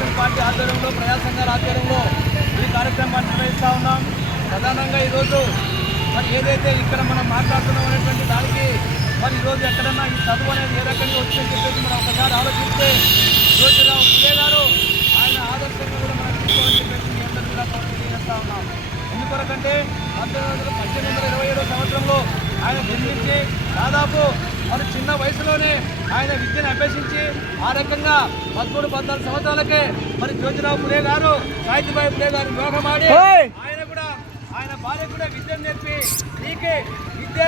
Telugu Desam party ఆధ్వర్యంలో ప్రజా సంఘాల ఆధ్వర్యంలో ఈ కార్యక్రమాన్ని నిర్వహిస్తూ ఉన్నాం. ప్రధానంగా ఈరోజు మరి ఏదైతే ఇక్కడ మనం మాట్లాడుతున్నాం అనేటువంటి దానికి మరి ఈరోజు ఎక్కడన్నా ఈ చదువు అనేది ఏ రకంగా వచ్చిందని చెప్పేసి మనం ఒకసారి ఆలోచిస్తే జ్యోతిరావు పులే గారు ఆయన ఆదర్శంగా కూడా మనం తీసుకోవాలని చెప్పేసి మీ అందరూ కూడా తెలియజేస్తూ ఉన్నాం. ఎందుకొరకంటే 1827 సంవత్సరంలో ఆయన జన్మించి దాదాపు మరి చిన్న వయసులోనే ఆయన విద్యను అభ్యసించి ఆ రకంగా 13-14 సంవత్సరాలకే మరి జ్యోతిరావు పులే గారు సావిత్రిబాయి పులే గారు వివాహమాడి ఆయన భార్య కూడా విద్యను నేర్పి స్త్రీకి విద్య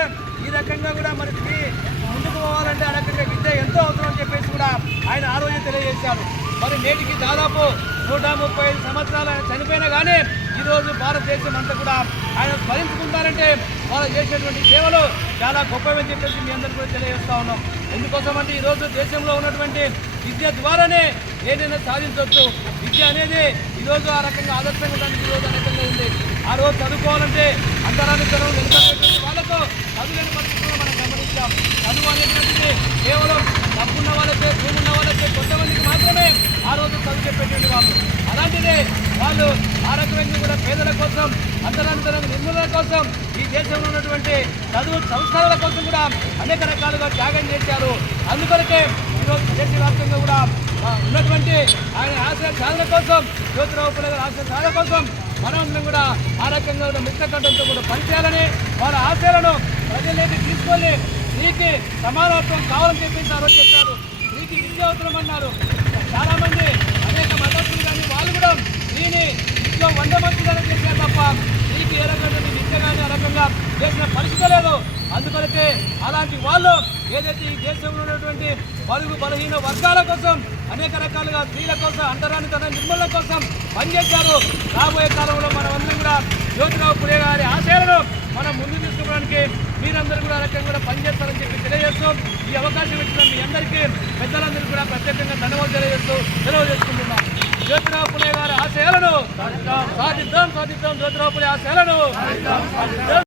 ఈ రకంగా కూడా మరి స్త్రీ ముందుకు పోవాలంటే ఆ రకంగా విద్య ఎంతో అవసరం అని చెప్పేసి కూడా ఆయన ఆ రోజు తెలియజేశాడు. మరి నేటికి దాదాపు 135 సంవత్సరాలు ఆయన చనిపోయినా కానీ ఈరోజు భారతదేశం అంతా కూడా ఆయన స్మరించుకుంటారంటే వాళ్ళు చేసేటువంటి సేవలు చాలా గొప్పవని చెప్పేసి మీ అందరూ కూడా తెలియజేస్తూ ఉన్నాం. ఎందుకోసం అంటే ఈరోజు దేశంలో ఉన్నటువంటి విద్య ద్వారానే ఏదైనా సాధించవచ్చు. విద్య అనేది ఈరోజు ఆ రకంగా ఆదర్శంగా ఉండడానికి ఈరోజు అనేకంగా ఉంది. ఆ రోజు చదువుకోవాలంటే అంతరానితనం వెనుకబడేటువంటి వాళ్ళకు చదువులేని పరిస్థితుల్లో మనం గమనించాం. చదువు అనేటువంటిది కేవలం డబ్బున్న వాళ్ళకే భూమి ఉన్న వాళ్ళకే కొంతమందికి మాత్రమే ఆ రోజు చదువు చెప్పేటువంటి వాళ్ళు. అలాంటిదే వాళ్ళు ఆ రకంగా కూడా పేదల కోసం అంతరానితనం నిర్మూలన కోసం ఈ దేశంలో ఉన్నటువంటి చదువు సంస్కారాల కోసం కూడా అనేక రకాలుగా త్యాగం చేశారు. అందుకొరకే ఈరోజు దేశవ్యాప్తంగా కూడా ఉన్నటువంటి ఆయన ఆశయ సాధన కోసం జ్యోతిరావు పులే గారి ఆశయ సాధన కోసం మనం కూడా ఆ రకంగా మిత్రకంఠంతో కూడా పనిచేయాలని వాళ్ళ ఆశయాలను ప్రజల్లోకి తీసుకొని స్త్రీకి సమానత్వం కావాలని చెప్పేసి ఆ రోజు చెప్పారు. స్త్రీకి విద్య అవసరం అన్నారు. చాలామంది అనేక మద్దతులు కానీ వాళ్ళు కూడా స్త్రీని ఇంట్లో 100 మందిగానే చేశారు తప్ప స్త్రీకి ఏ రకమైన విద్య కానీ ఆ రకంగా చేసిన పరిస్థితి లేదు. అందుకొరకే అలాంటి వాళ్ళు ఏదైతే ఈ దేశంలో ఉన్నటువంటి బడుగు బలహీన వర్గాల కోసం అనేక రకాలుగా స్త్రీల కోసం అంతరానితన నిర్మూలన కోసం పనిచేశారు. రాబోయే కాలంలో మనమందరం కూడా జ్యోతిరావు పులే గారి ఆశయాలను మనం ముందు తీసుకోవడానికి మీరందరూ కూడా రకంగా కూడా పనిచేస్తారని చెప్పి తెలియజేస్తూ ఈ అవకాశం ఇచ్చిన మీ అందరికీ పెద్దలందరూ కూడా ప్రత్యేకంగా ధన్యవాదాలు తెలియజేసుకుంటున్నాం. జ్యోతిరావు పులే గారి ఆశయాలను సాధిద్దాం జ్యోతిరావు పులే ఆశయాలను